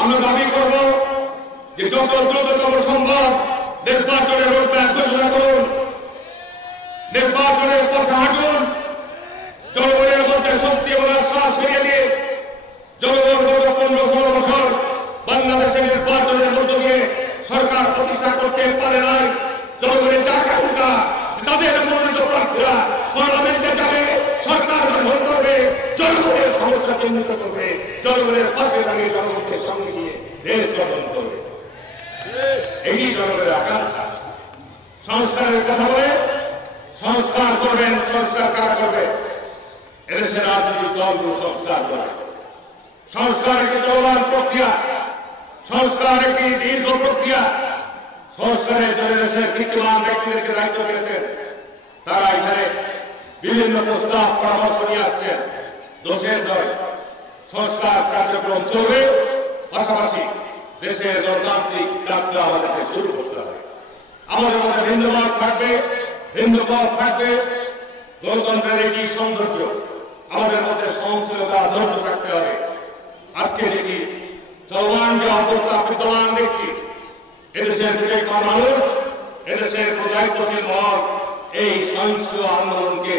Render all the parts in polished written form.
আমরা দাবি করব যে যত দ্রুততম সম্ভব নির্বাচনের রোডম্যাপ ঘোষণা করুন, নির্বাচনের পথে হাঁটুন, জনগণের মধ্যে শক্তি এবং আশ্বাস ফিরিয়ে দিয়ে জনগণ গত 15-16 বছর বাংলাদেশের নির্বাচনের মধ্য দিয়ে সরকার প্রতিষ্ঠা করতে পারে নাই। জনগণের আকাঙ্ক্ষা তাদের মনোনীত প্রার্থীরা পার্লামেন্টে যাবে, সরকার গঠন করবে, জনগণের সমস্যা চিহ্নিত করবে, জনগণের পাশে দাঁড়িয়ে জনগণকে সঙ্গে নিয়ে দেশ গঠন করবে। এই জনগণের আকাঙ্ক্ষা। সংস্কারের কথা বলে সংস্কার করবেন, সংস্কার কারা করবে? এদেশের রাজনৈতিক দলগুলো সংস্কার করে। সংস্কার একটি চলমান প্রক্রিয়া, সংস্কার একটি দীর্ঘ প্রক্রিয়া। সংস্কারের জন্য দেশের কীর্তিমান ব্যক্তিদেরকে দায়িত্ব দিয়েছেন, তারা এখানে বিভিন্ন প্রস্তাব পরামর্শ নিয়ে আসছেন। দোষের নয়, সংস্কার কার্যক্রম চলবে, পাশাপাশি দেশের গণতান্ত্রিক যাত্রা আমাদেরকে শুরু করতে হবে। আমাদের মধ্যে ভিন্ন মত থাকবে, ভিন্ন পথ থাকবে, গণতন্ত্রের একই সৌন্দর্য। আমাদের মধ্যে সহনশীলতা, ধৈর্য থাকতে হবে। আজকে দেখি চলমান যে অবস্থা বিদ্যমান দেখছি, এদেশের বিবেকবান মানুষ, এদেশের দায়িত্বশীল মহল এই সহিংস আন্দোলনকে,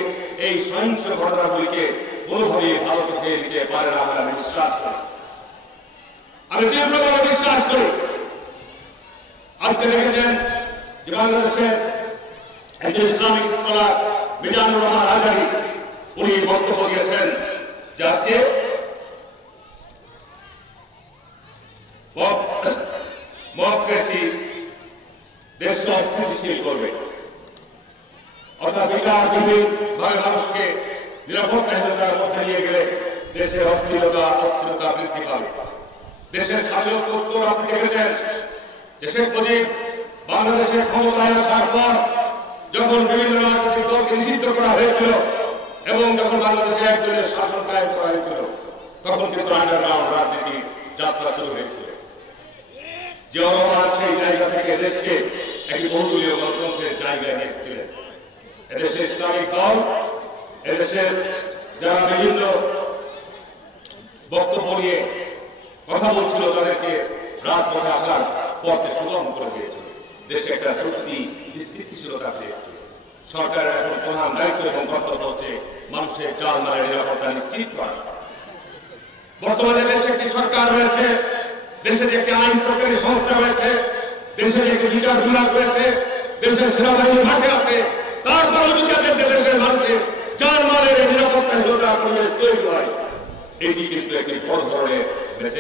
এই সহিংস ঘটনাগুলিকে কোনোভাবেই ভালো চোখে দিতে পারে না বলে আমি বিশ্বাস করি। আমি তীব্রভাবে বিশ্বাস করি। আজকে দেখেছেন যে বাংলাদেশের একজন ইসলামিক স্কলার মিজানুর রহমান আজারি, উনি বক্তব্য দিয়েছেন যে আজকে ডেমোক্রেসি দেশকে অস্থিতিশীল করবে, অর্থাৎ বিচারবিহীনভাবে মানুষকে নিরাপত্তাহীনতার মধ্যে নিয়ে গেলে দেশের অস্থিরতা বৃদ্ধি পাবে। দেশের স্বাধীনতা উত্তর আপনি দেখেছেন যে শেখ মুজিব বাংলাদেশের ক্ষমতায় আসার পর যখন বিভিন্ন রাজনৈতিক দলকে নিষিদ্ধ করা হয়েছিল এবং যখন বাংলাদেশে একজনের শাসন কায়েম করা হয়েছিল, তখন কিন্তু আন্ডারগ্রাউন্ড রাজনীতির যাত্রা শুরু হয়েছিল। জিয়াউর রহমান সেই জায়গা থেকে দেশকে একটি বহুদলীয় গণতন্ত্রের জায়গায় নিয়ে এসেছিলেন। এদেশের ইসলামিক দল, এদেশের যারা বিভিন্ন বক্তব্য নিয়ে কথা বলছিল, তাদেরকে রাজপথে আসার পথে সুগম করে দিয়েছিল। দেশে একটা শক্তি স্থিতিশীলতা ফিরে এসেছিল। সরকারের এখন প্রধান দায়িত্ব এবং কর্তব্য হচ্ছে মানুষের জানমালের নিরাপত্তা নিশ্চিত করা। বর্তমানে দেশে একটি সরকার রয়েছে, দেশের একটি আইন প্রকারী সংস্থা রয়েছে, দেশের একটি বিচার বিভাগ রয়েছে, দেশের সেনাবাহিনী মাঠে আছে। তারপরেও যদি দেশের মানুষের জানমালের নিরাপত্তা পরিবেশ তৈরি হয়, এটি কিন্তু একটি বড় ধরনের